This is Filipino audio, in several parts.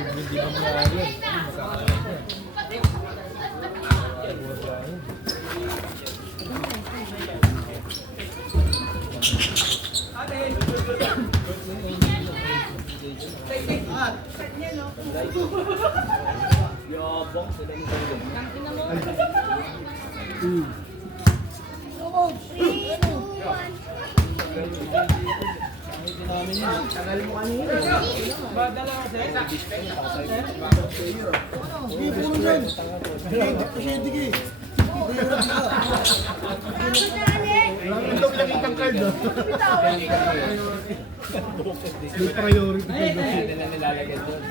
Hindi mo na yun. Magkakaroon ko. Yabang sila yung galing. Tagal mo kanina. Badala ka sir. Sige, puno dyan. Sige, sige. Wala ka nakitang card, no? May priority ka doon. Hindi na nilalagyan doon.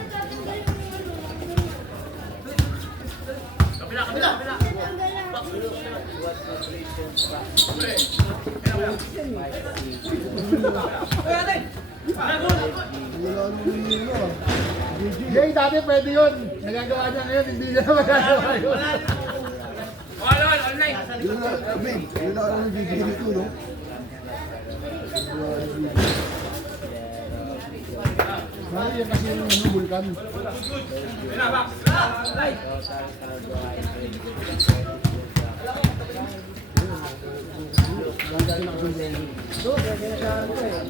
Wala naman yun, no? Jay, dati pwede yun. Nagagawa niya ngayon, hindi niya magagawa yun. Yun na, Abin, yun na ang bibigyan ito, no? Mahal yan kasi yung ano, vulkan. Gagawin ako sa inyo. So, kaya siya ano eh.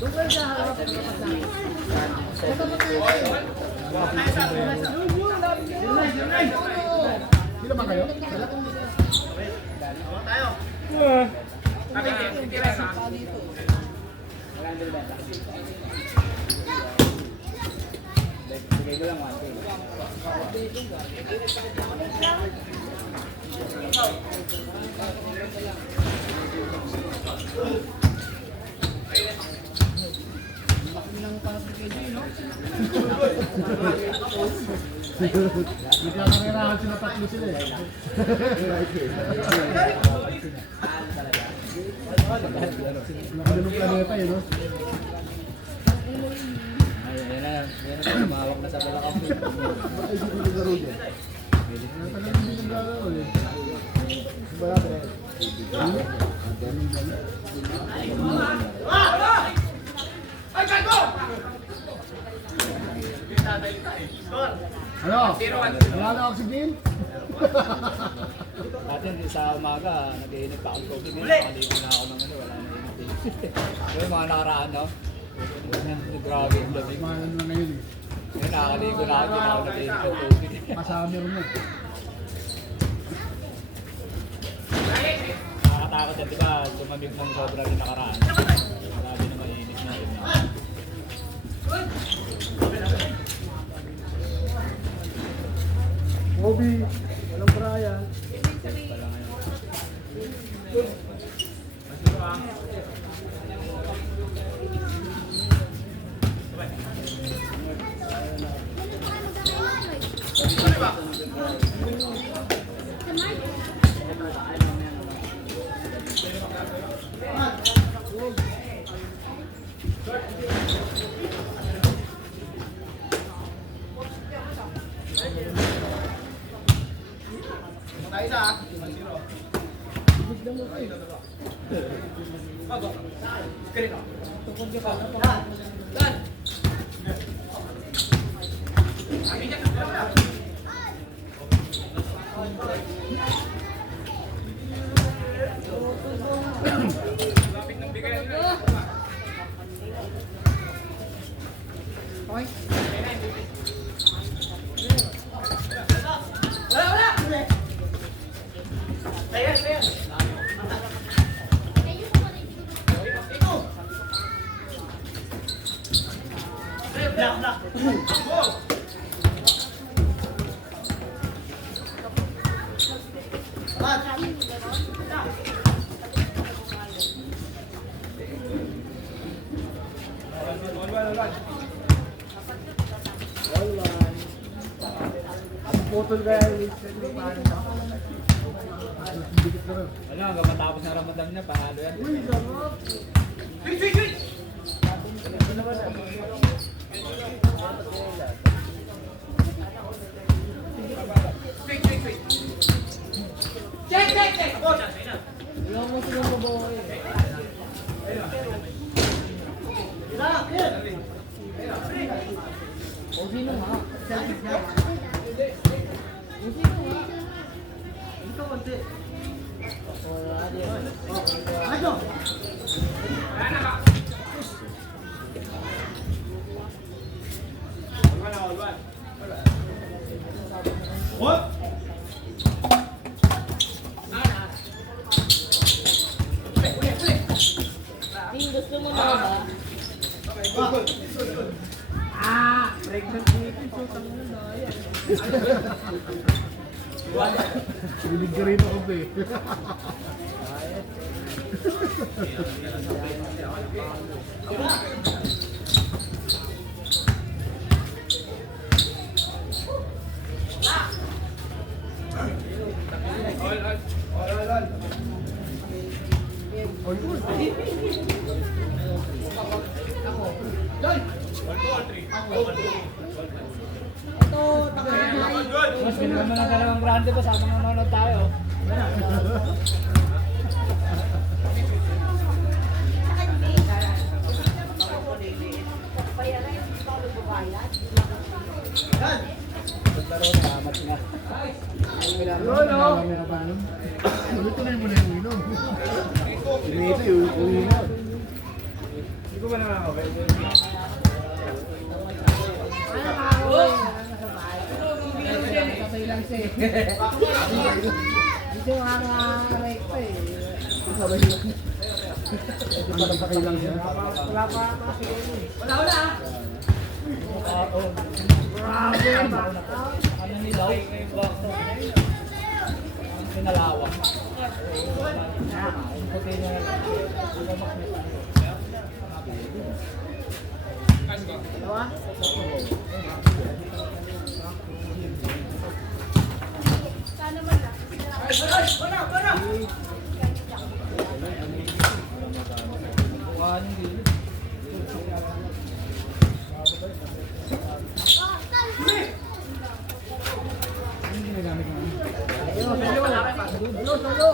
Doon kayo sa harap. Sino ba kayo? Bigay ko lang 1K. Nagkakarerahan sila tatlo sila eh. Nakaganong planeta eh, no? Ayan na, tumawak na sa balakang mo. Ay, hindi ko naglaro dyan. Talagang hindi naglaro eh. Wala ba eh? Ano? Wala na oxygen? Dati sa umaga, nag-iinit pa ako tubig. Nakaligo na ako ng ano, wala na init. Pero yung mga nakaraan, no? Grabe yung lamig. Mahal na ngayon eh. Ngayon nakaligo na ako, hindi na ako nag-iinit ng tubig. Masummer mo. Nakakatakot yan, di ba? Tumamig ng sobra yung nakaraan. Grabe na mainit na rin. Bobby, walang Brian. Putol kaya yung Wala, hanggang matapos ng Ramadan na, panalo yan. uy, sarap! Wala mo silang babae. O, sino? Yung gusto mo na ba? Bilig ka rin ako, be. Mas ganda naman ang dalawang grande ko sa mga nanonood tayo. Naglaro na, mati na. Tuloy-tuloy mo na yung inom. Ito yung uwinom. Hindi ko ba naman ako? Sabay lang siya eh. Dito ang aray ko eh. Sabay lang. Ito pala pa kayo lang siya. Wala pa kasi yun eh. Grabe! Ano nilaw? Pinalawak. Puti niya. Dalawa? Solo!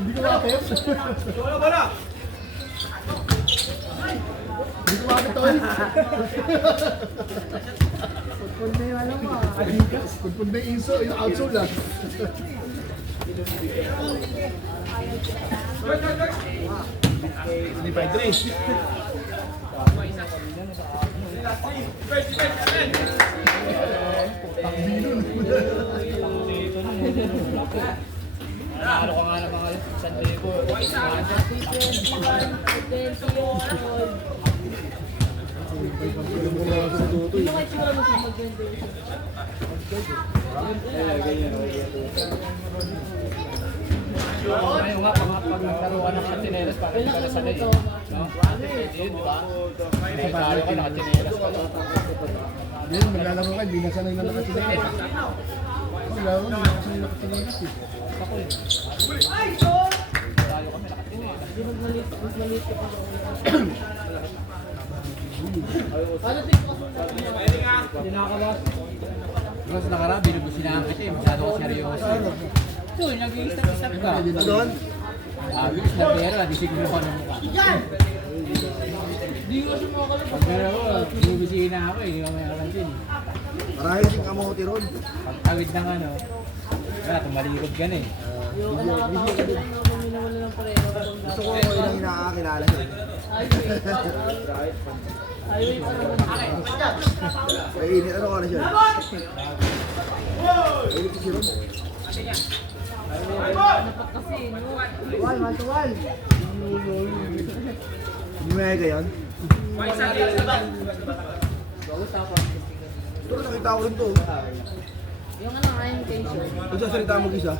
Hindi ko makakip. Hindi ko makakip, Tol. Punta yung ano mo. Kung punta yung inso, yung outsole lang. Hindi pa Idris. Takbilon. Ano ka nga ng mga San Diego? Sino kayo tsura mo sa mag-20? Ngayon nga, pag naglaro ka ng katinelas, parang hindi ka nasanay. No? Hindi, di ba? Nagsalo ka, nakatinelas ka. Yan, maglalaro ka, hindi na sanay na nakatinelas. Wala ko, hindi na sanay na nakatinelas eh. Ako eh. Nagsalo kami, nakatinelas. Hindi mas maliit ka pa daw. Ano tingin ko kung Hindi nakakabas. Mas nakaraan, binubusinaan ka siya eh. Masyado ko seryoso. So, nag-iisap-isap ka. Doon? Bilis na pera, di siguro ka ng mukha. Hindi ko siya makakalap. Pag meron ako, binubusina ako eh. Hindi ko may alansin. Marahil sing kamote ron. Pagtawid ng ano, wala, tumalikod ka na eh. Yung nakatawag ko lang na minawala ng pareho. Gusto ko ako ilang nakakilala siya. Highway pa naman. Ay, init, ano ka na siya? Init si Ron. Napak kasi, no? Tuwal, matuwal. Hindi may ka yan? Ito, nakita ko rin to. Yung ano, orientation. Kung sasalita mo isa.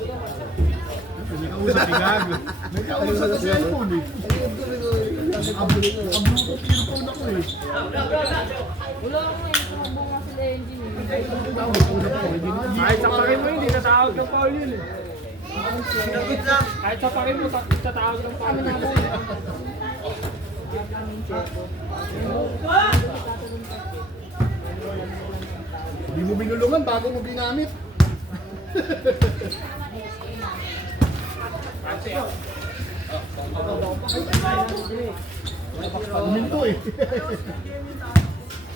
May kausap si Gago. May kausap sa cellphone eh. Naka-bluetooth earphone ako eh. Wala akong ngayon, sumabong nga sila engine eh. Kahit sa pakin mo, hindi natawag ng Paul yun eh. Kahit sa pakin mo, tatawag ng Paul. Kami na mo. Hindi mo binulungan bago mo ginamit. Uminto eh.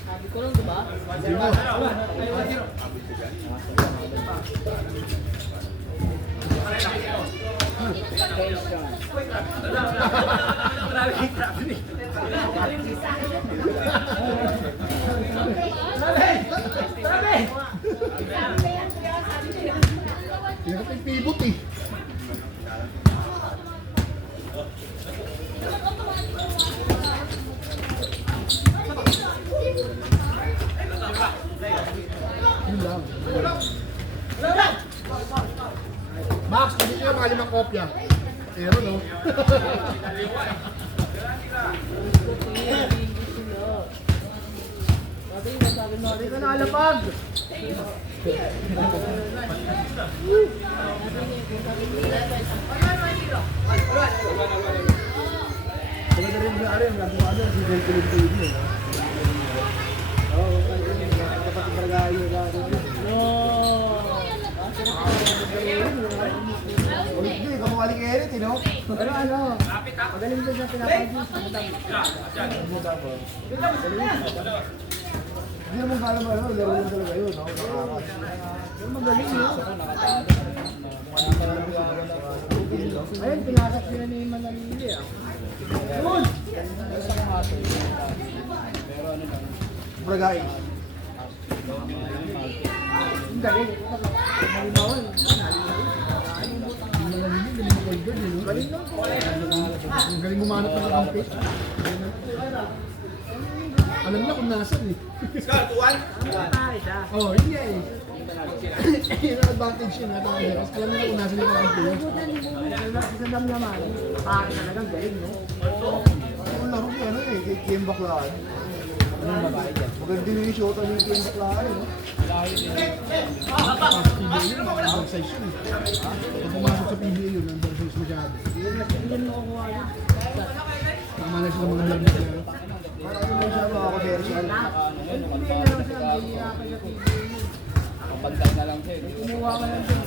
Sabi ko lang, diba? Hindi mo. Hirap yung pivot eh. Yun lang. Max, hindi kayo mga 5 kopya. Pero no. Sabi ko nalapag. Maganda rin sa arin, nagawa doon si Del Pilipino. Oo, kapatid barangay yun. Hindi, kamukha ni Eric, no? Pero ano, magaling doon sa pinapagis. Hindi naman kala mo, ano, laro lang talaga yun, no? Nakakas. Pero magaling yun. Ayun, pinasok sila ni Manalili, ah. Yun! Bragay. Ang galing. Malimawan. Ang galing umanap ng kampit. Alam niya kung nasan eh. Scar, tuwan? Oo, yun nga eh. Yun ang advantage yun. Kasi alam niya kung nasan yung kampit. Sa dam naman, parang talagang galing, no? Ang laro niya ano eh, kay Kim Baklaan. Anong babae dyan? Maganda yung shota ni Kim Baklaan eh. Pasok PBA yun, number size yun eh. Pag pumasok sa PBA yun, number size masyado. Hindi mo kukuha yun. Tama na sila mga vlog na sila. Parang ano siya mga commercial. Hindi na lang siya, mahihirapan sa TV. Pantay na lang siya. Kumuha ka lang din.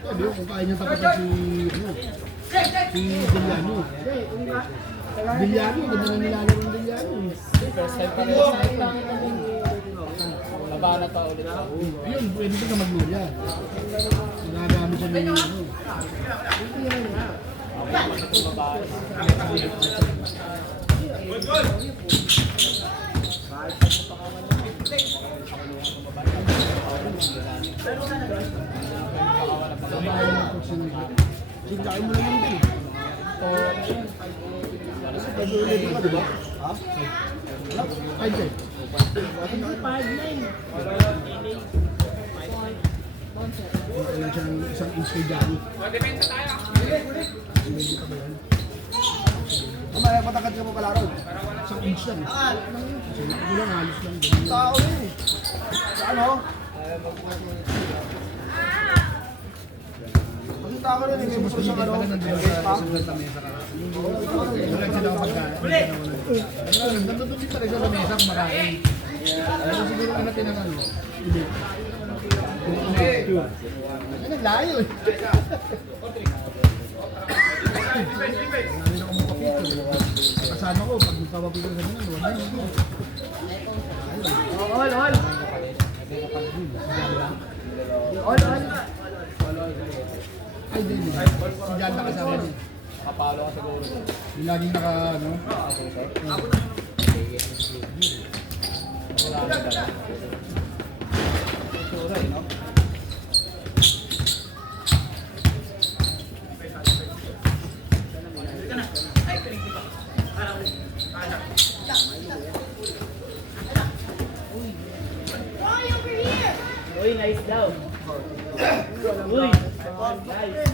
Sabi ko kung kaya niyang tapasan si Villano. Villano, ganda na nilalaro ng Villano. First time pa rin. Labanan pa ulit. Ayun, pwede ka magluya. Nagagamit siya ng ano. Babae. Babae ng pagsinulit. Singkain mo lang yun din. Pwede ulit ka, di ba? Ha? Ay, Jay. 5'9". Kailan siya ng isang inch kay Johnny. Hindi ka ba yan? Mamaya, patakad ka mo pala ron. Isang inch lang. Sige, ako lang, halos lang. Tao yun eh. Sa ano? Kasi tao rin, may gusto siyang ano. Wala siya daw pagkain. Nandun pa rin sa lamesa kumakain. Ano siguro ka natin ang ano? Hindi. Ano, layo eh. Namin ako magpapito. Kasama ko, pag magpapapito sa mga, wala yun. All. All. Ay, hindi. Si Jan na kasama niya. Kapalo ka siguro. Yung laging naka, ano? Sura eh, no? Nice daw. Uy. Nice.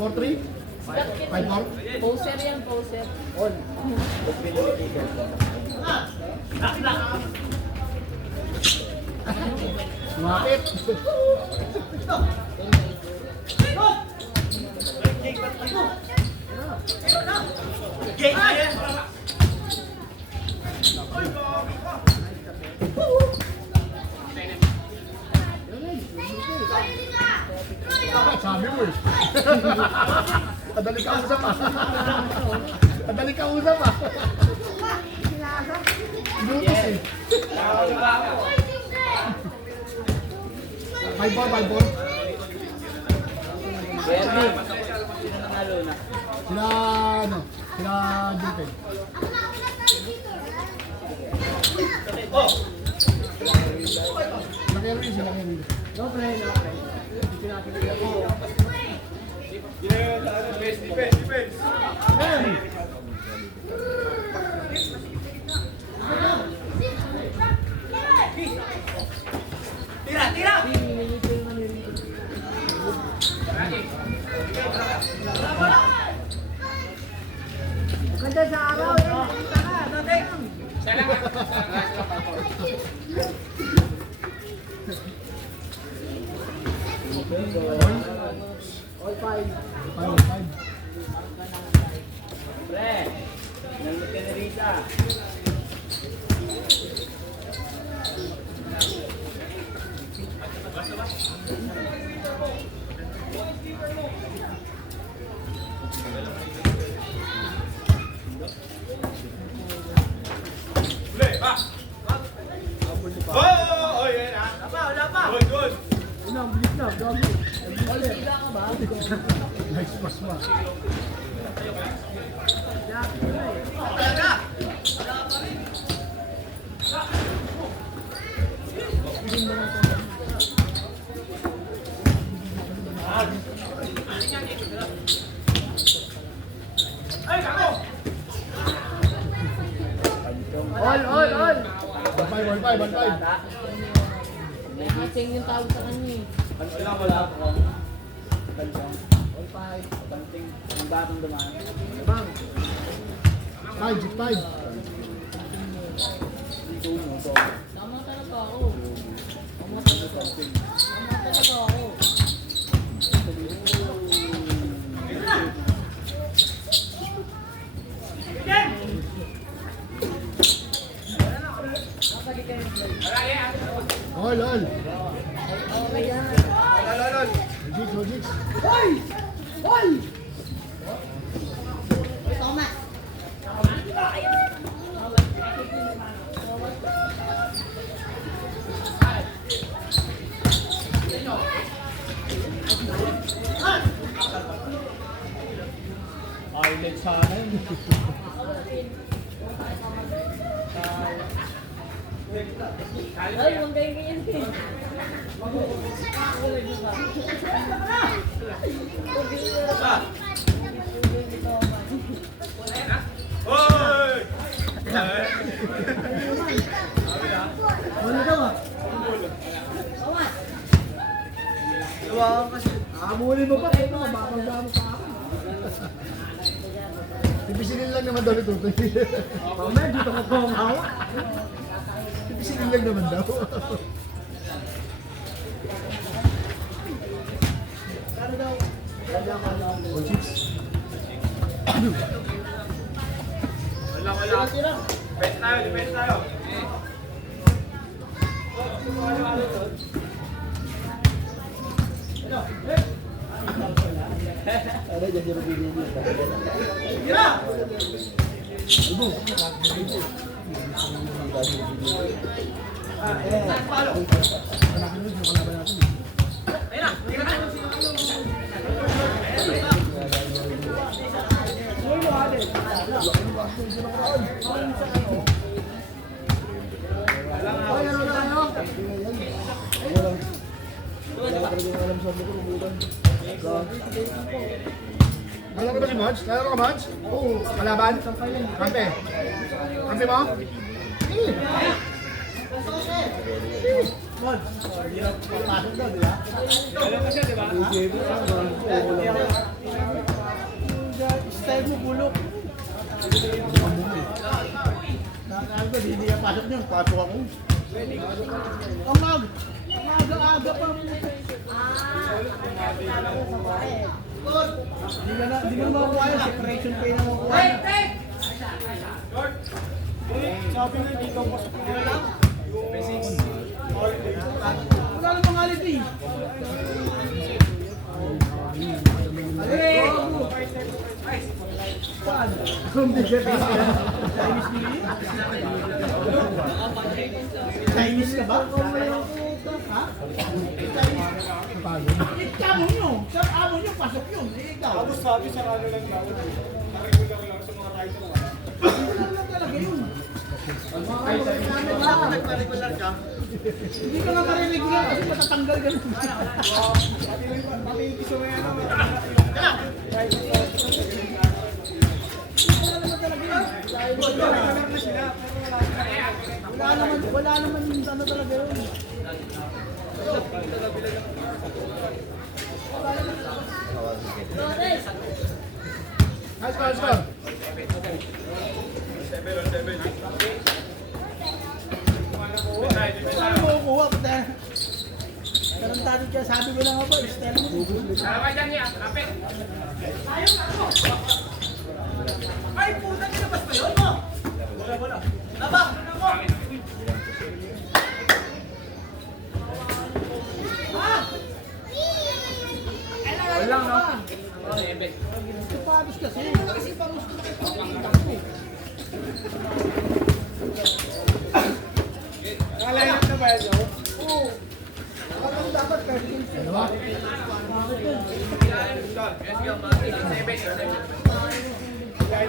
4-3? 5-4? Poser yan, poser. Lumapit. Sabi mo eh. Madali ka usap ah. Madali ka usap ah. Lutos eh. 5-4. Sila ano? Sila Junpei. Sila Kerwin, sila Kerwin. All five. Pre, nandun ka na rita. Nice pass mo. All. 1-5. May meeting yung tawag sa kanya eh. Wala ako. All five. Yung batang dumaan. Bang. 5. Tama talaga ako. Tama talaga ako. All. Okay yan. Jigs. Island sana yun. Ay, huwag kayo ganyan eh. Amulin mo pa. Mababangga mo pa ako. Pipisilin lang naman daw ito. Mamaya dito ka pa mahawa. Pipisilin lang naman daw. All six. Defense tayo. Nalaro ba si Mods? Nalaro ka, Mods? Oo. Kalaban? Kampe? Kampe mo? Mon, hindi na papasok daw, di ba? Alam mo siya, di ba? Style mo bulok. Nakakal ko, hindi na pasok niyan. Pasok ako. Ang aga pa. Hindi na makuha yun. Separation pay na makuha. Sabi nga dito ang pasok nila lang. Wala na pangalit eh. Saan? Chinese ka ba? Ha? Amo nyo. Sa amo nyo, pasok yun. Ikaw. Ako sabi sa ano lang daw. Nakinig ako lang sa mga title ko. Wala lang talaga yun. Nagpa-regular ka? Hindi ka nga mariregular kasi matatanggal ka nun. Pati yung piso may ano. Wala naman ano talaga yun. Let's go. Saan mo kukuha? Tarantado ka, sabi ko lang ako, style mo. Sarap dyan niya, kapit. Ay, puta, kinabas pa yun mo? Wala. Labak! Wala no? Sapatos kasi. Kasi pangos ko nakipagpakita ko. Nakalinap na ba yun? Oo. Dapat kasi. Dalawa? Bakit yun? Tayo.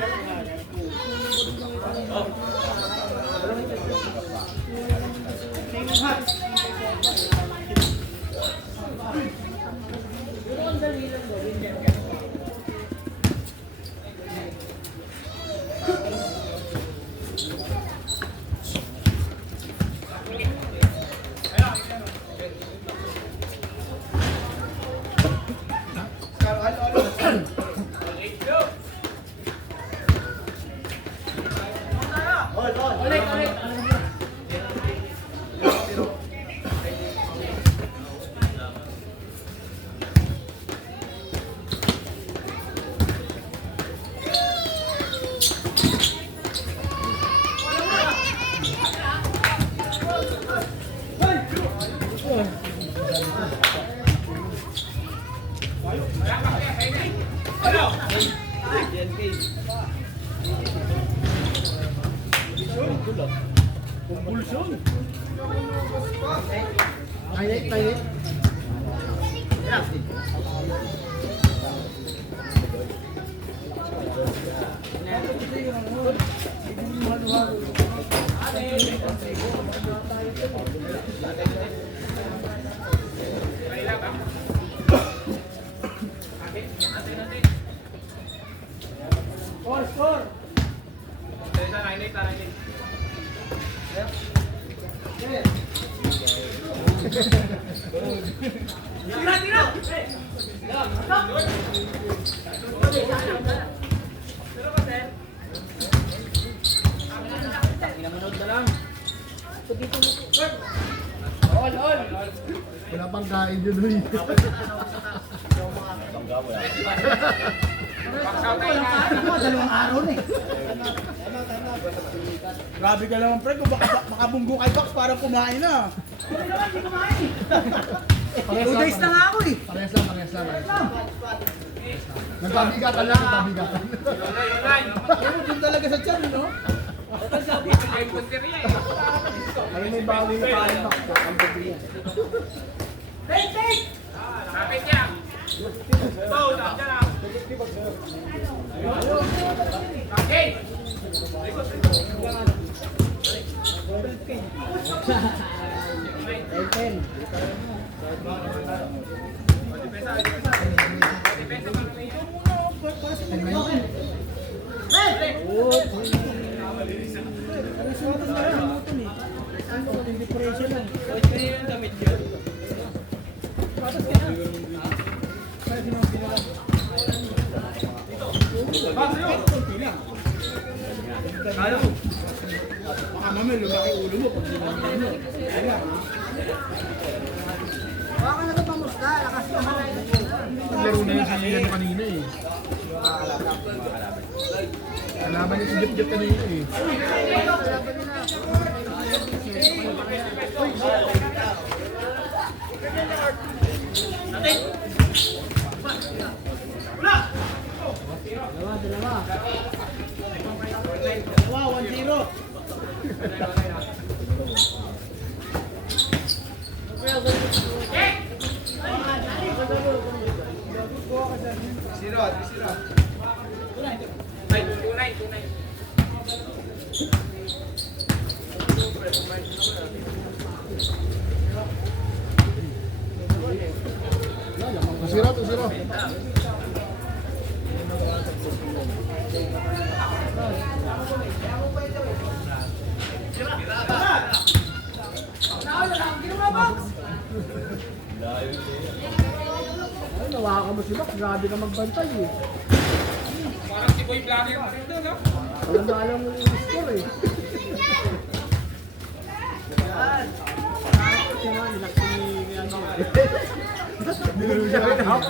Score. Wala pang kain yun, Huy. Dalawang araw na eh. Grabe ka naman, pre. Kung makabunggo kay Box para kumain na. Hindi naman, hindi kumain. 2 days na nga ako eh. Parehas lang. Nagpabigatan lang, nagpabigatan. Doon talaga sa tiyan, no? Ay, may bawi na kain Box. Kakambog yan. Take! Kapit niya! Oh, dyan lang! Okay! Baka mamaya lumaki ulo mo pag ginagawa mo. Ayan, ha? Baka ka na ito pamusta, lakas ka mo. Laro na yung kanina kanina eh. Kalaban niya si Jep kanina eh. Dalawa, 1-0. Tusiro, tusiro. Ay, nawakan mo si Max, grabe ka magbantay eh. Parang si Boy Vlogger pa rin doon, ha? Alam na alam mo yung score eh. Nilaro siya rin half.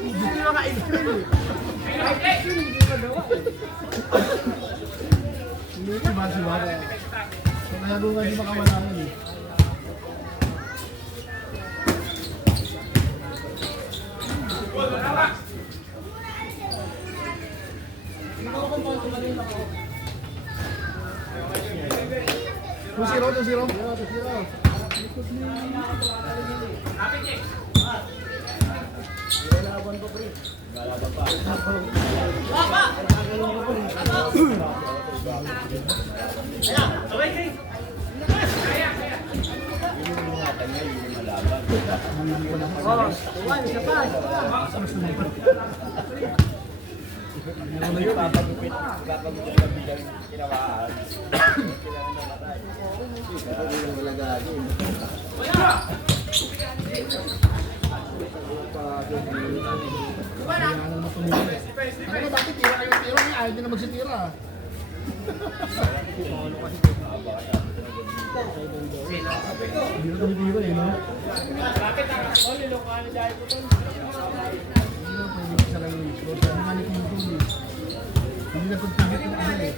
Hindi mo maka-screen eh. Kahit screen, hindi mo magawa eh. Hindi ko ba si Wara. Kaya kung hindi makawala nun eh. Tusiro, tusiro. Tusiro. Oh, tuwan, isa pa, isa pa. Ano ba, bakit tira kayo tira niya? Ayaw niya na magsitira. Hindi na tumitira eh, no? Bakit ang ako, lilokohan dahil po ito. Hindi na pwede sa lang yung score. Sabi nga ni King Kong eh. Hindi na pagpigit ng ano eh.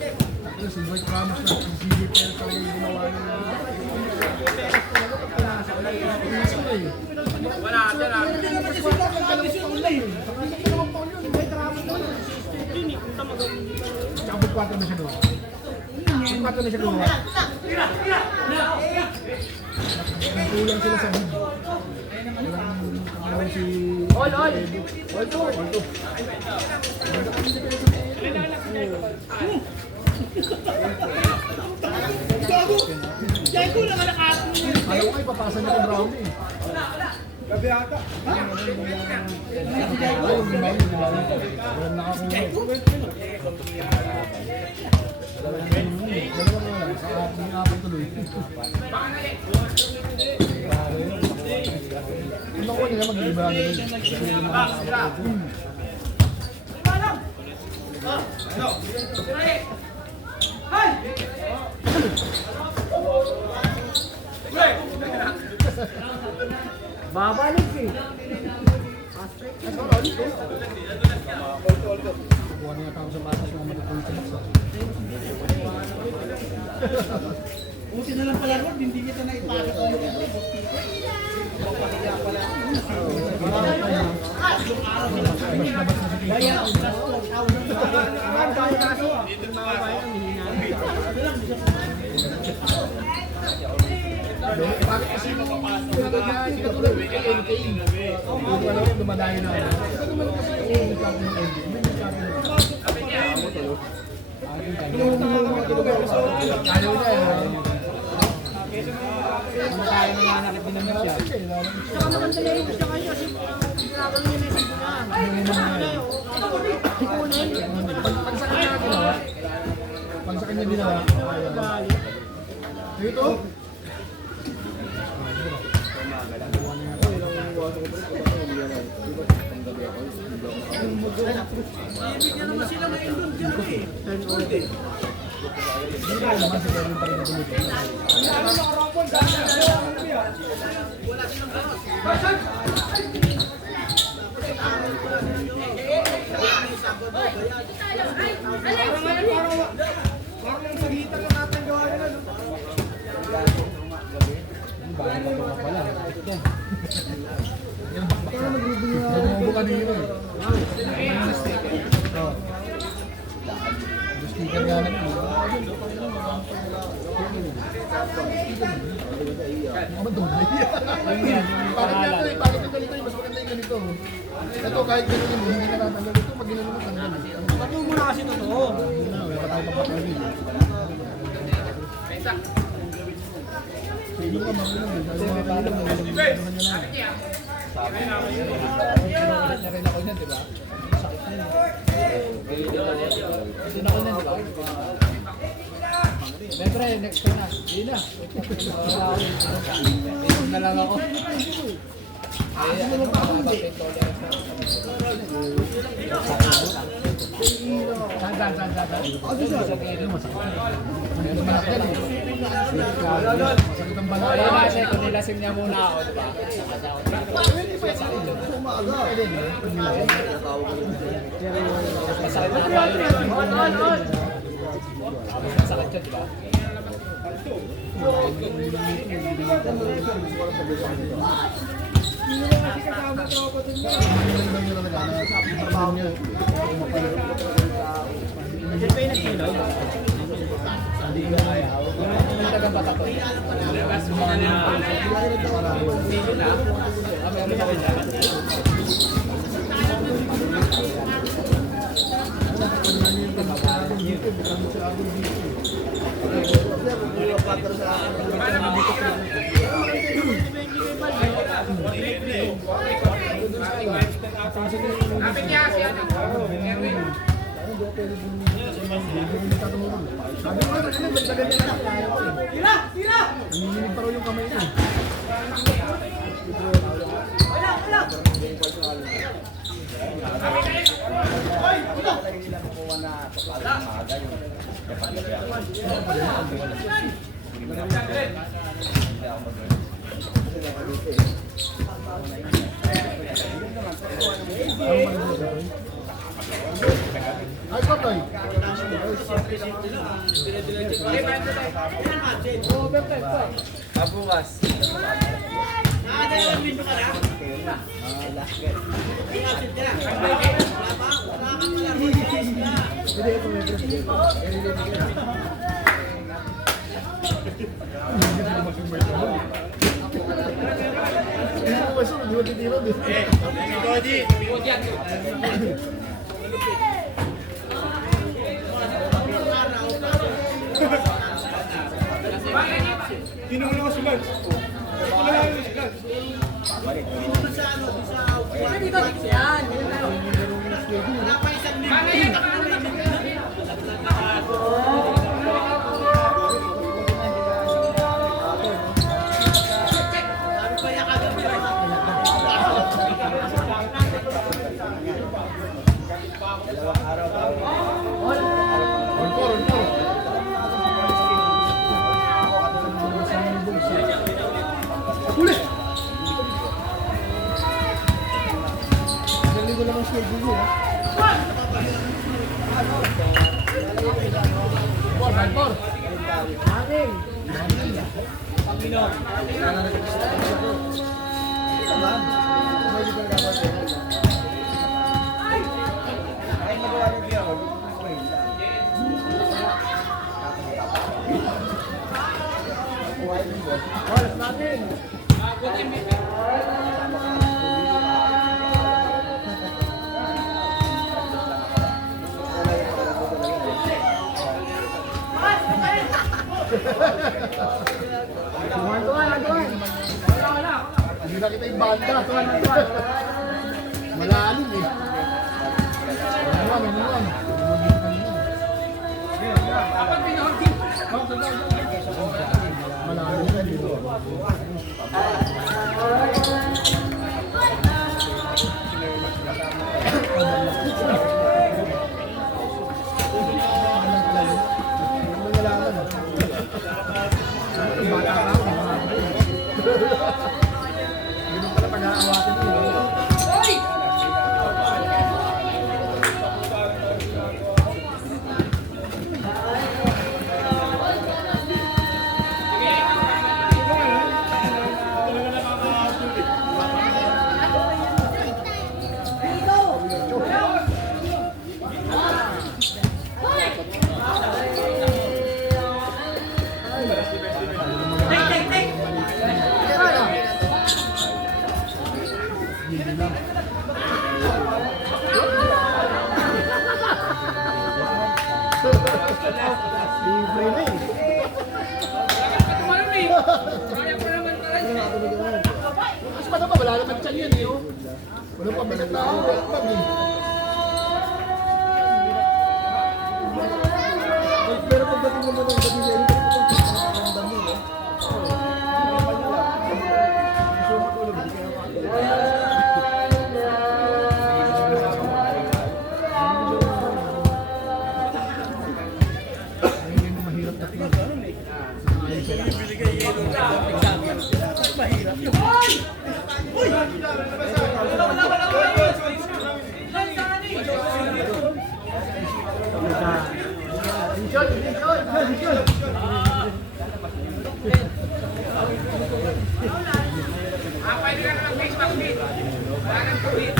Tapos si Dwight Ramos na si CJ Perez talaga yung ginawa niya. Pinasa na eh. Wala ka na. Kapag 4 na siya gawa. Kapag 4 na siya gawa. Nagkulang sila sa bid. Walang si... All. All two. Ayaw ko ipapasa niya kay Brownie. Gabi ata. Ayaw, walang nakakuha. Dalawa na lang. Sa ating apat tuloy. Ano ko nila mag-iba nila? Babalik eh. Kuha niya tao sa batas mga matutulog sa baksa. Buti na lang pala Rod, hindi kita na ipakita ko yung Bakit kasi hindi ka tulad ng NK? Kung ano, dumadayo na. Ito naman kasi yung nagkakaroon ng NK. Hindi nagkakaroon. Ayaw na eh. Ano tayo nanganakit din naman siya? Saka maganda na yun sa kanya kasi ginagawa niya na yung Pag sa kanya ginawa, ito, Ibigyan naman sila ngayon doon. Diyan eh. Hindi ko naman si Kevin pa rin gumito. Parang sa hitan lang natin gawa nila. Bago pa ito pala. Bumubo kanina eh. Oo. Sticker nga na ito. Ano doble? Bakit nga ito eh? Bakit ito ganito eh? Mas maganda yung ganito. Ito kahit ganito yung hindi ka tatanggal ito. Pag ginano mo tanggal. Bato mo na kasi totoo. Wala pa tayo papatawin. Sino ka mga Na rin ako niyan, di ba? Sakit na yun. Hindi na ako niyan, di ba? Siyempre, next ko na. Hindi na. Ito na lang ako. Eh, ano pa ako ba? Masakit ang bala. Kaya kasi kung nilasing niya muna ako, di ba? Masakit na tayo. Masakit siya, di ba? Hindi nagabata ko. Nanginginig pa raw yung kamay niya. Ay, patay. Pabukas. Tinulong ko si Lance. Wala lang si Lance. Ulit! Galing ko lang ang schedule niya. Ball. Aning! Hindi na kita yung banda. Malalim eh. Ano? Malalim na dito. Libre na eh. Tumalun eh. Kaya ko naman talaga. Mas pa wala naman siya yun eh. Oh. Wala pa bigat na ako. Wala pa eh. Pero pagdating naman ng gabi niya, hindi ko pagkakamdam yun eh. Gusto mo matulog, hindi ka mahirap na Pwede ka na ng face mask eh. Wala nang tuwid.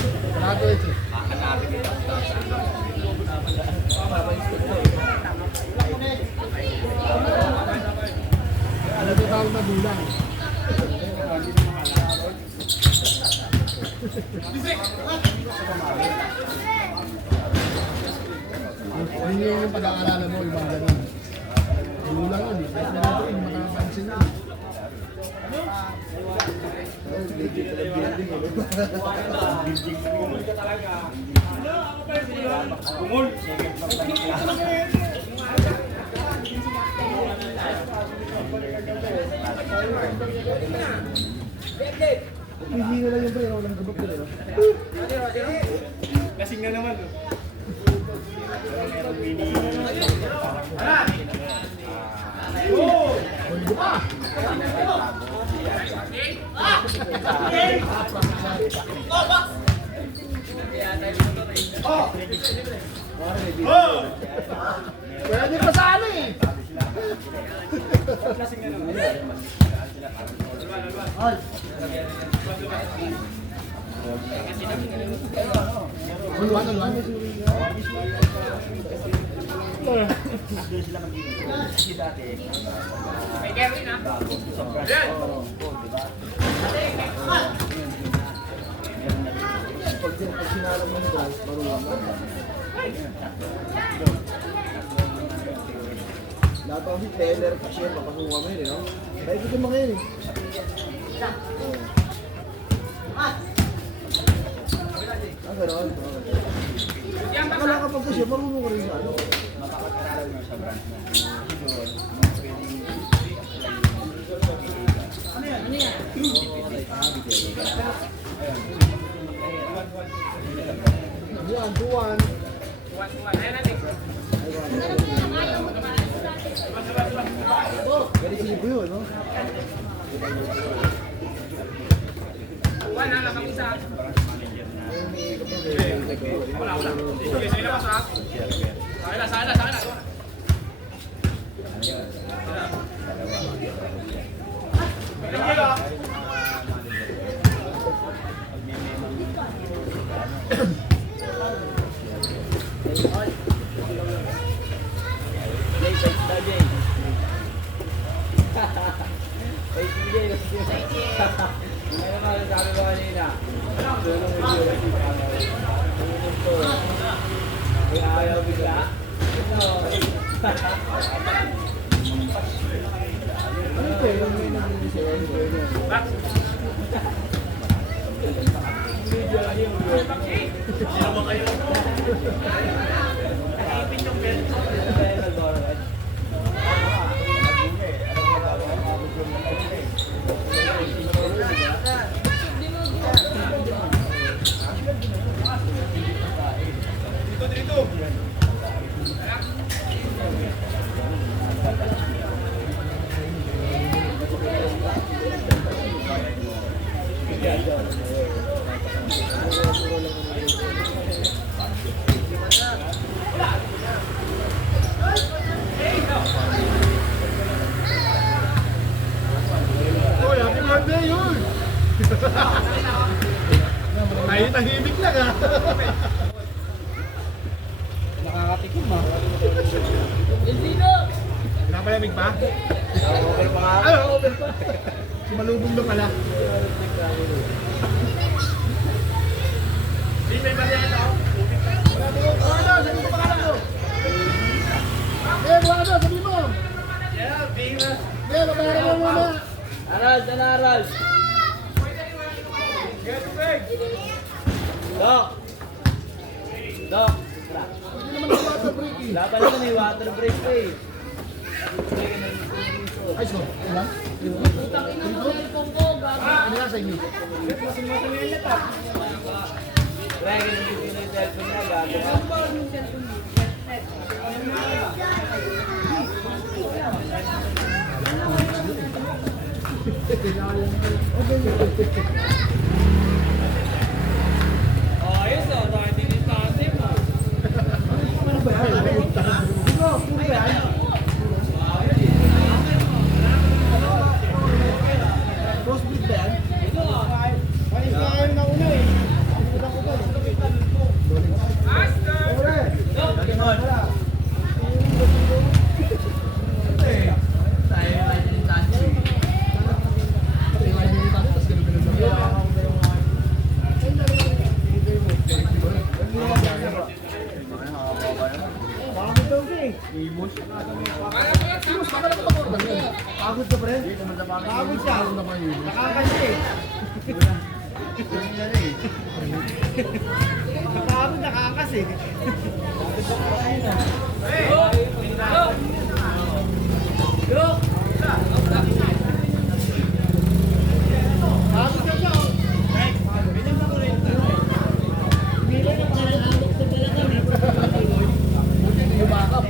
Ano ito tawag na dulang? Hindi yung pag-aaralan mo, ibang ganun. Dulang yun eh. Kahit na ito yung makapansin yun. Hindi na lang yung pre, walang gabak na rin. Lasing na naman. Pwede pa! Pwede pa sana eh! Ulwan. May Kevin ah. Yan. Pag sinalam mo nito, marunong na. Lahat ako si Teller, cashier, papakuha mo yun eh, no? Kaya ito mga yun eh. Gano'n? Yan ba? Wala ka pag-cashier, marunong ka rin sa ano? Yan, tuwan. Ayan natin. Pwede sibo yun, no? Wala lang isa. Wala. Sige, sige na pa sa. Sa akin. Oy, happy birthday yun! Tahimik lang ah! Nakakatikim ah. Napalamig pa? Over pa nga. Ay, over pa. Sumalubog na pala. Di, may bariya ito. Wala, sabi ko pa ka lang. anaral. Dok. Dok. Hindi naman ang water break eh. Laban naman eh, water break pa eh. Ay, so, ilan? Ano na sa inyo? Pre, ganun yung cellphone niya, gago. Ayos ah, dahil din yung tatim ah. Crossbreed ba yan? Pagod ka pa rin? Pagod siya. Nakakasya eh. Pagod nakakas eh. Pagod ka siya. Buti hindi yung backup.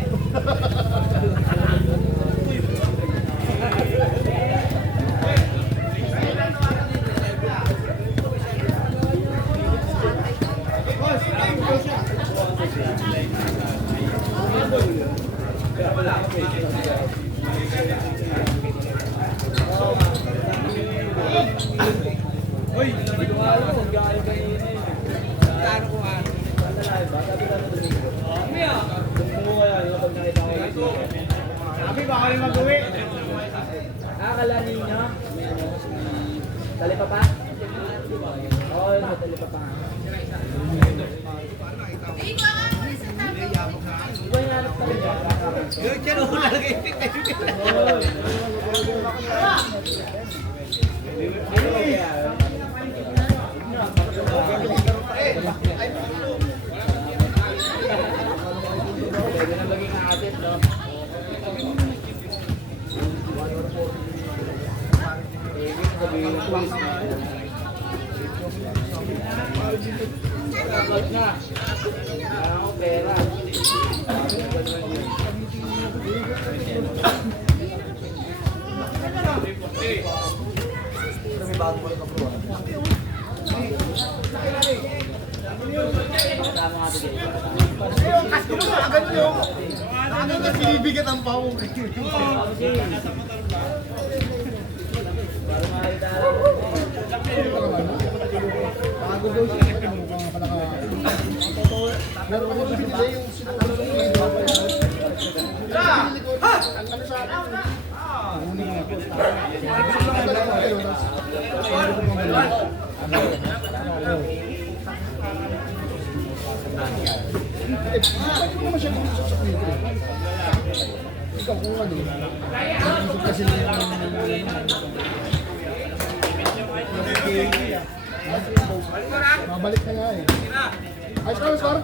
Sabi baka rin mag-uwi. Akala ninyo, talipapa? Oo, yung talipapa nga. Iba yung hanap talipapa. Yung tiyan mo nalagay yung Ano ba kaya? Pwede na maging atit, no? Dapat na. Ako pera. Ano na sinibigat ang pao? Pagod daw siya. Meron ko din sila yung sinunod ng video. Ano sa akin? Uli nga po. Gusto lang talaga kayo. Bakit mo naman siya gusto sa Twitter? Ikaw kung ano, gusto kasi nila mabalik na nga eh. Ayos ka, Scar?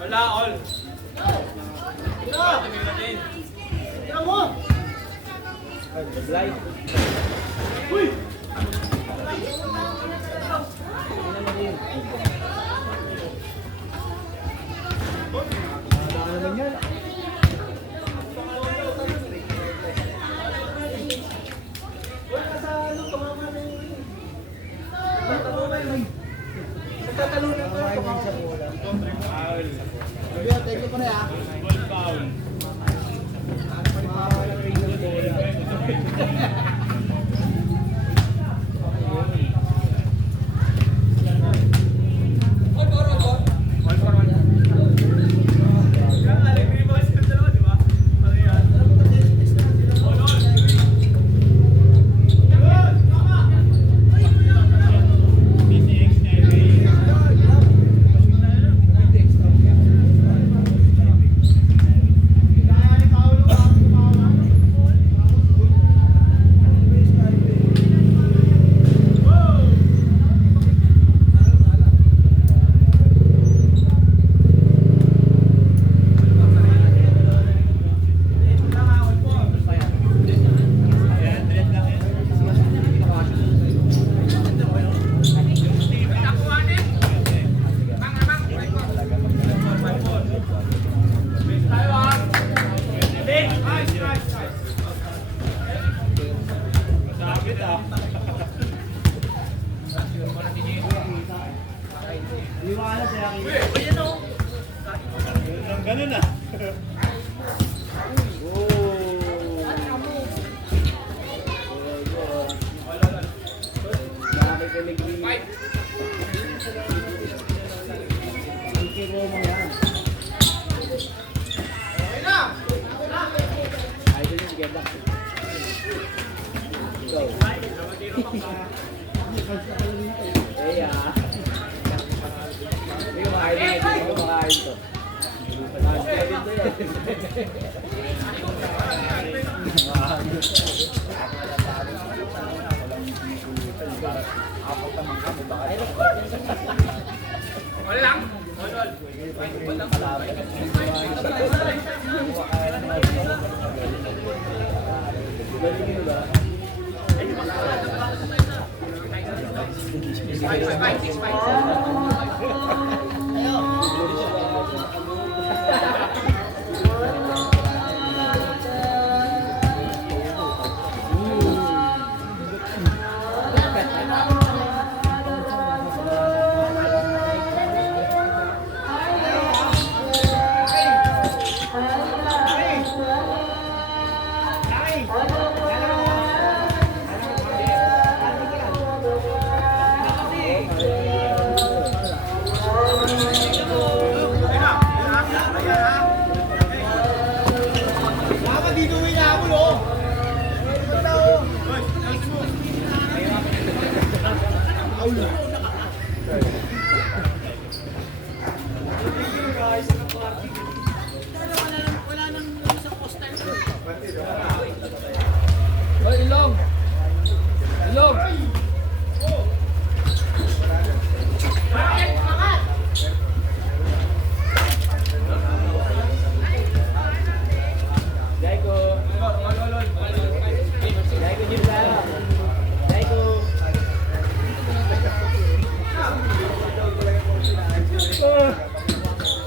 Wala, all. Tira mo! Light. Uy! Ano naman yan? Tatalunan ko ito ka. Sabi, take ko na ya. Ganun na. Wala lang. Hoy, ilong! Ilong!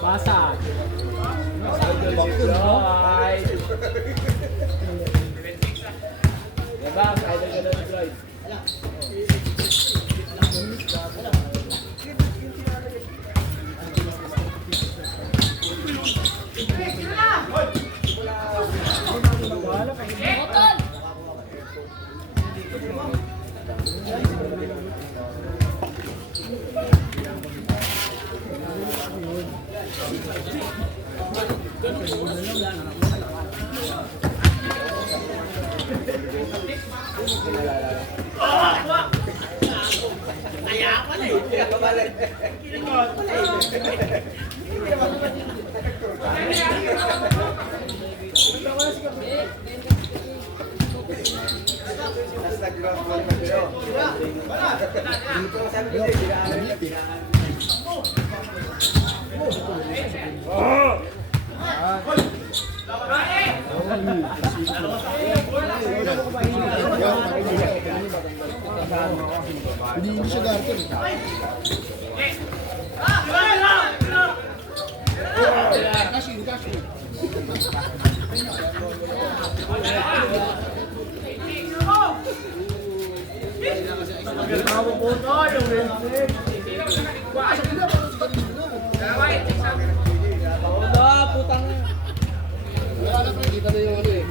Basag! Diba? Idol ka doon, Floyd. Hindi siya garter. Wala na pre, kita na yung ano eh.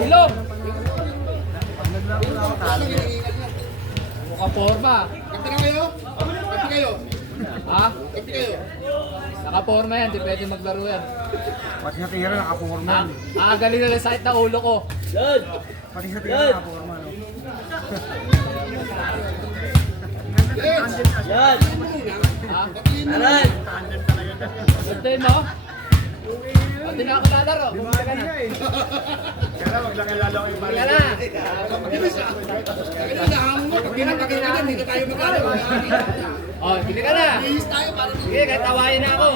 Ilong! Mukha porma. Kapti na kayo? Kapti kayo? Ha? Kapti kayo? Nakaporma yan, di pwede maglaro yan. Pati sa tira nakaporma. Galing na lang sakit na ulo ko. Pati sa tira nakaporma. Ha? Sunday mo? Pati na ako lalaro. Bumili ka na. Kaya maglakalala ko yung Bumili ka na. Hindi tayo magkano. Oh, bili ka na. Sige, kahit tawain na ako.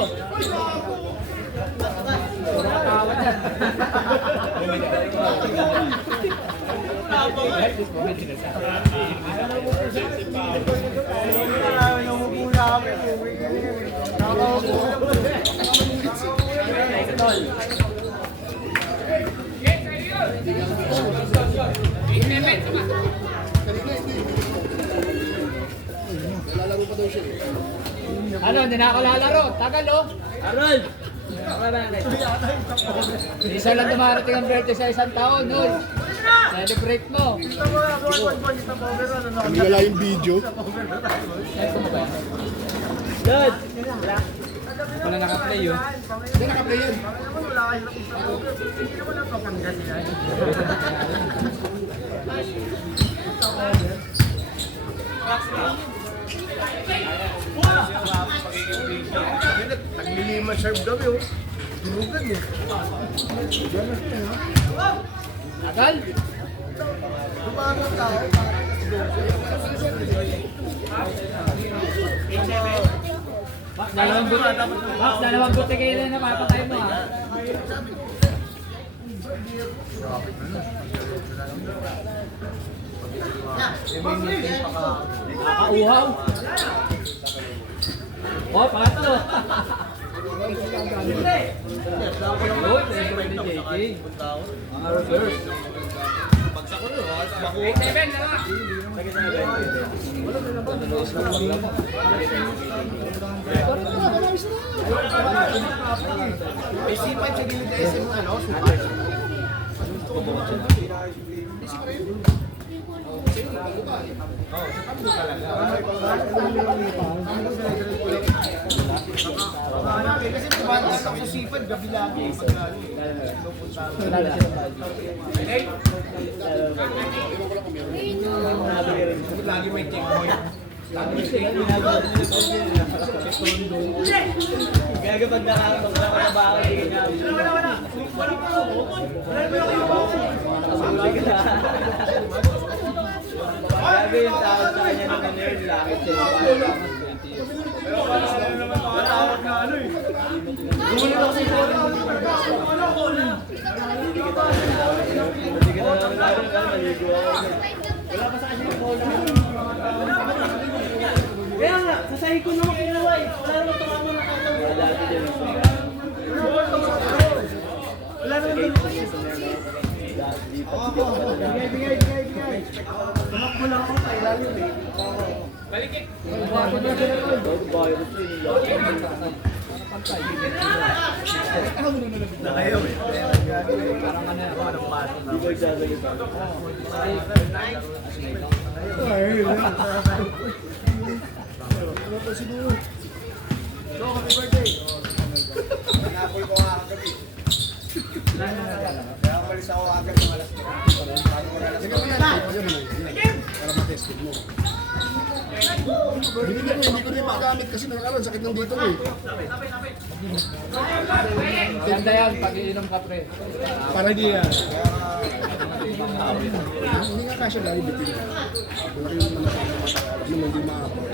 Lalaro pa daw siya eh. Ano, hindi na ako lalaro. Tagal, oh. Arnold! Isa lang dumarating ang birthday sa isang taon, no? Celebrate mo. Hindi wala yung video. Send ko mo ba yan? Dad! Wala naka-play yun. Hindi naka-play yan. Naglilima serve daw yun. Durugan eh. Tagal? Tumanong tao. Max, dalawang buti kayo na napapatay mo, ha? Nakauhaw. Oh, pangatlo. Uy, pwede ni JJ. Mga reverse. AC5 sa gilid na SM ng ano? Kasi tumatas ako sa sipad, gabi lagi. Lagi may checkpoint. Gaga pag nakakabaka Gaga yung tawag sa kanya ng nerd, lakit siya. Kaya nga, sasahin ko naman kinawa eh. Wala naman tumama na katawa. Wala naman tumama. Bigay. Tumakbo lang ako pa ilalim eh. Balikit. Nakayaw eh. Parang ano ako, anong paso na. Hindi ko igsasalita. So, happy birthday! Napol ko nga kagabi. Kaya umalis ako agad ng alas 3. Para matested mo. Hindi ko rin magamit kasi nakakaroon sakit ng dito eh. Ganda yan, pag-iinom ka, pre. Para hindi yan. Hindi nga kasya dahil bitin. Malaki yung naman hindi maapos.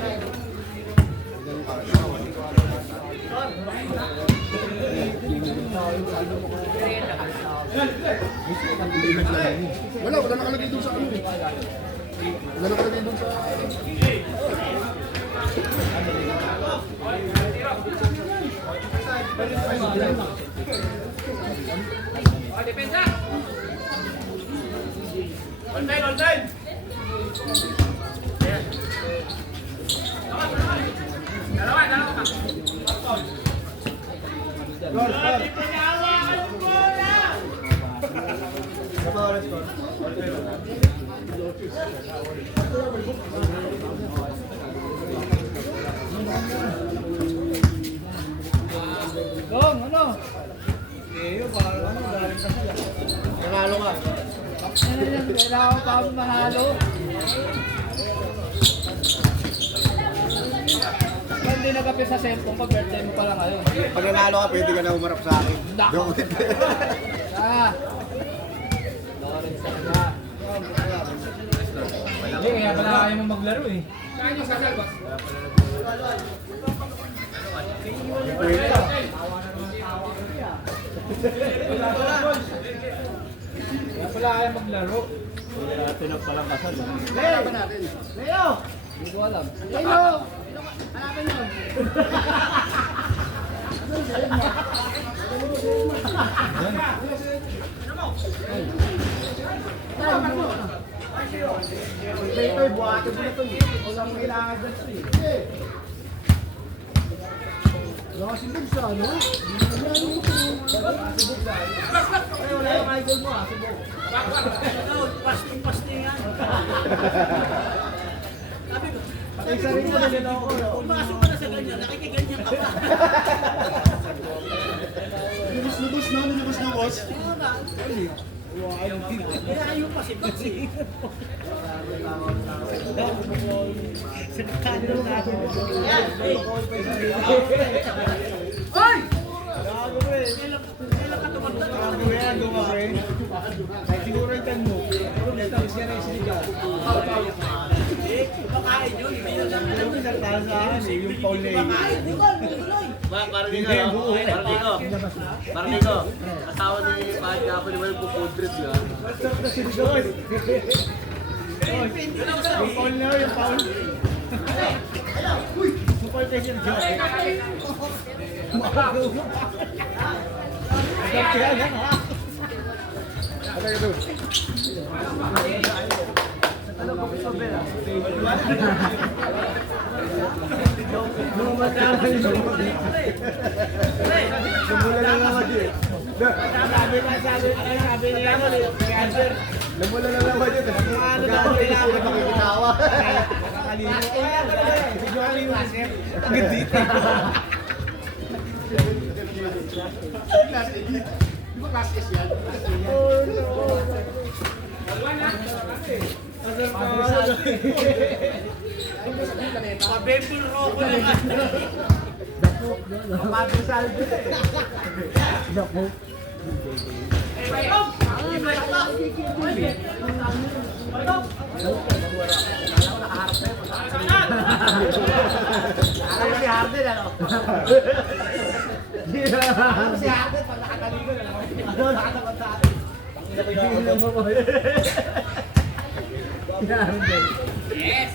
Wala nakalagay doon sa ano eh. Wala nakalagay doon sa... Oh, depensa. On time. Dalawa ka. Dong, ano? Nanalo ka. Kailangan pa ako manalo. Hindi nagapit sa cellphone pag birthday mo pala ngayon. Pag nanalo ka, pwede ka na umarap sa akin. Nako. Lawrence talaga. Hindi, kaya pala ayaw mo maglaro eh. Kaya pala ayaw maglaro. Tinap palang kasal. Hanapan natin. Leo! Hindi ko alam. Leo! Hanapin mo. Ito buhati mo na ito. Walang kailangan dyan ito eh. Wala kasi dun sa ano? Ay, wala yung idol mo ah, subok. Pasting-pasting yan. Sabi ko, Patay sa rin mo na nila ako. pumasok ka na sa ganyan, nakikiganyan ka pa. Lubos na boss. Inaayong pa si Patsy. Hoy! Kailan ka tumagdag? Siguro yung tan mo. Tapos yan ay sinigaw. Kumakain yun, hindi na lang alam mo. Saan yung Paul Lane. Kumakain, tuloy. Marnico, asawa ni Pahit ako naman yung food trip yun. Yung Paul na yung Paul. Support tayo siya. Magagawa mo. Agad kaya yan ha. Agad ka doon. Namula na naman yun. Ano daw nila ako makikitawa. Nakakalimutan. Medyo kalimutan siya. Agad dito. Di ba class S yan? Pabebul roko na nga. Papadusal din eh. Dako. Alam mo si Harden ano? Alam mo si Harden pag nakataligon ano? Ano nakatapat sa atin? Yes!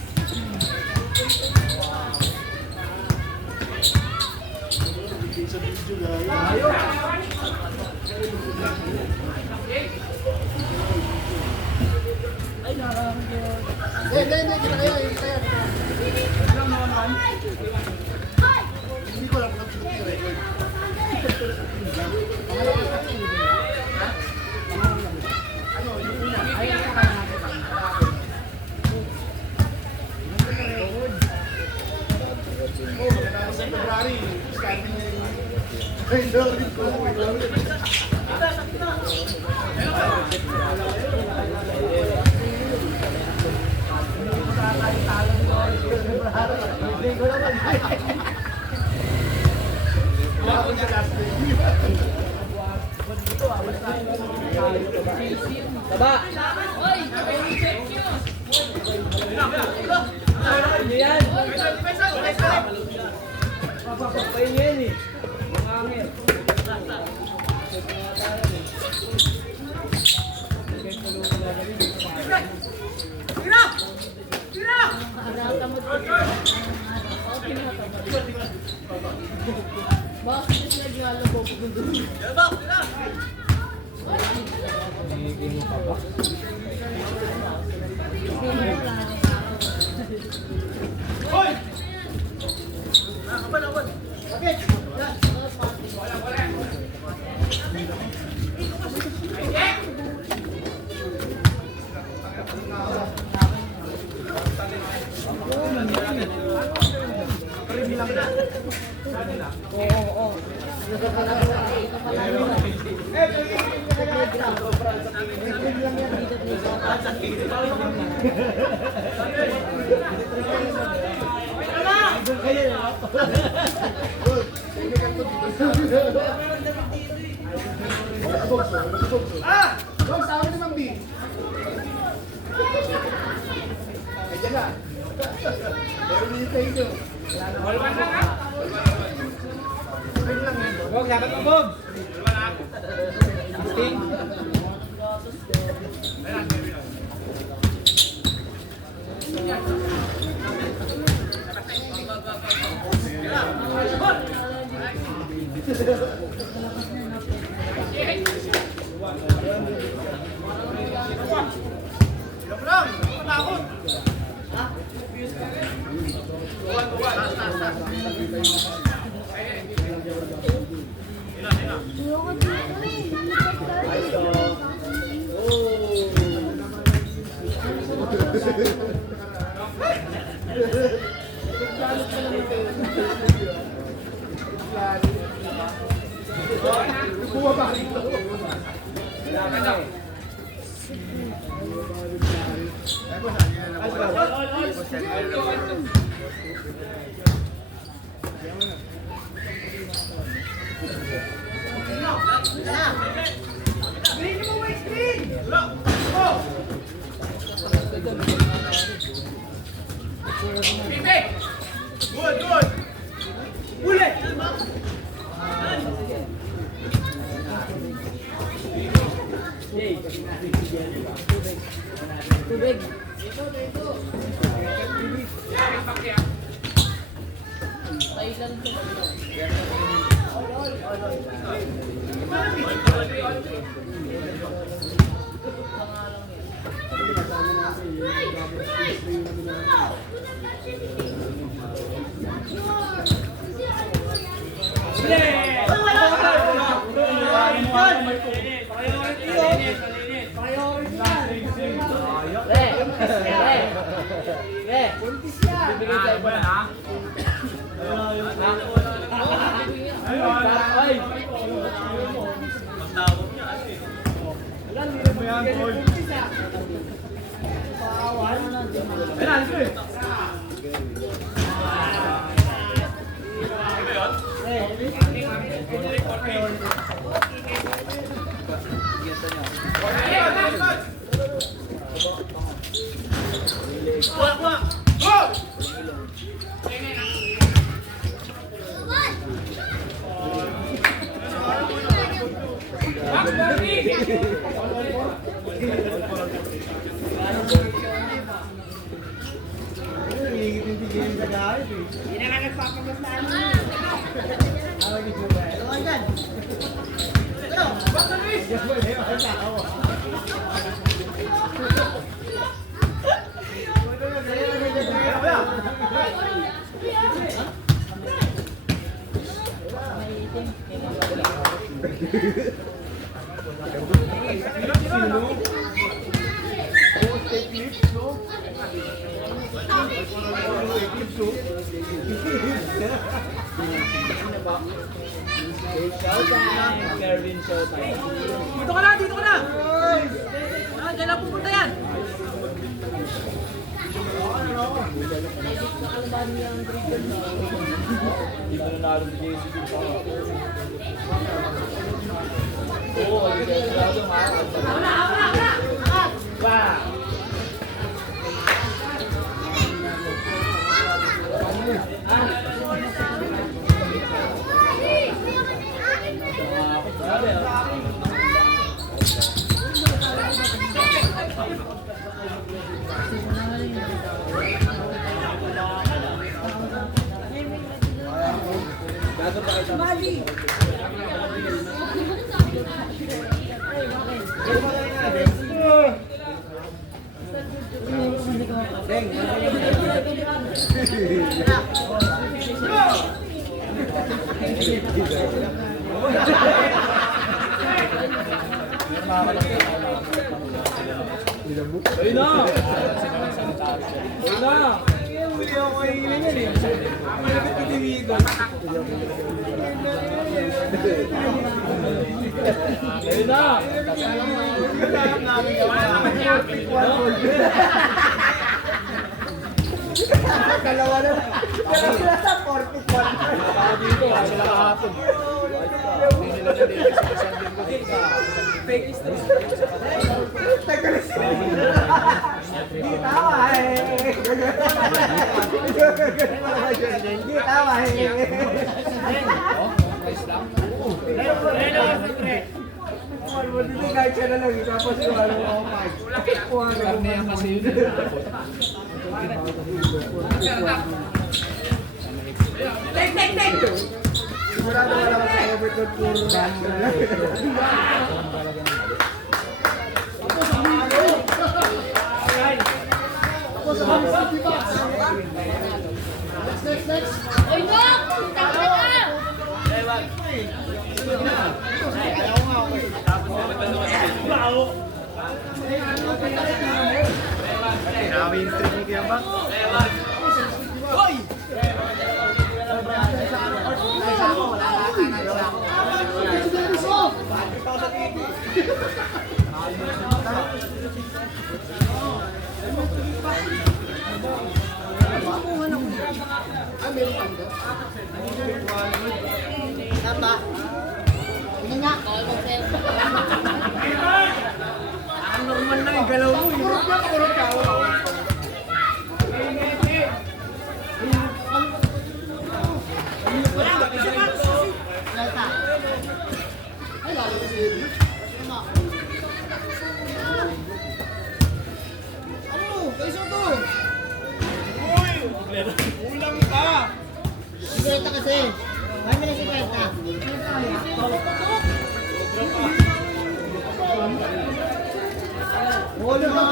Boss, tawag ni Mang B. Ayan na. Pero hinihintay nyo. Bob, dapat mo, Bob! Buwa ba rito? Good, good. Ulit. Dito ka na, dito ka na! Ah, dyan lang pupunta yan! Ayun na! Ayun na! Ayun na! Dalawa na. Pero sila sa 44. Dito, sila kahapon. Hindi nila nalilis sa isang linggo dito sa fake is Hindi tawa eh. Hindi tawa eh. price lang. Hindi kahit siya na lang. Tapos yung ano ako Karne yan kasi yun. Sigurado wala ko sa overcoat puro na. Oy, no! Tama na! Hoy! Bawal mag-cellphone. Sikwenta kasi. Kami na sikwenta. Bola ba?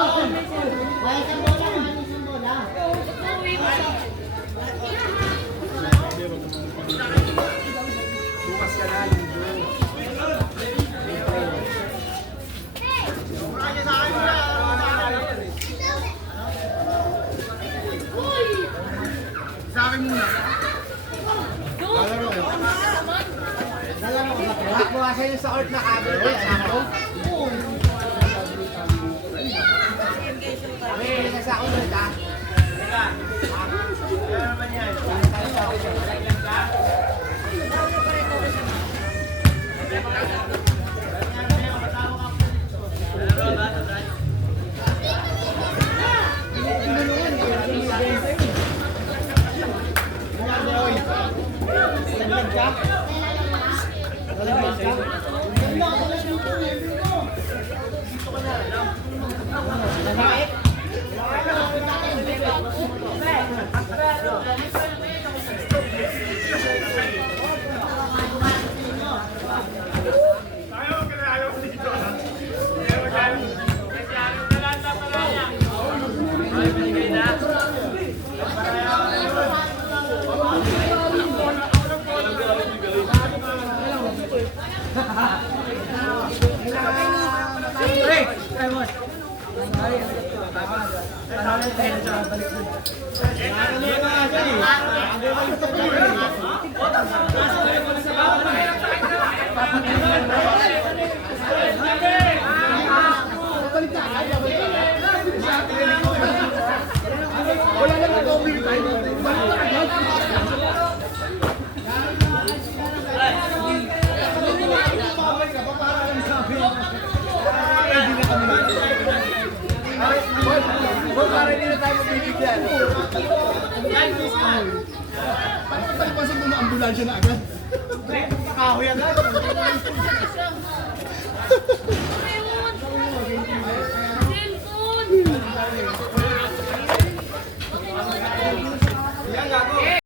Kaya isang bola, kaya isang bola. Sa akin muna. Bukasan yung sa art na kabel ko. Ako? Oo. May nasa ako ulit ha. Wala lang nag-overtime. Para hindi na tayo mabibigyan. Parang palipasan mo ng ambulansya na agad. Kahoy agad.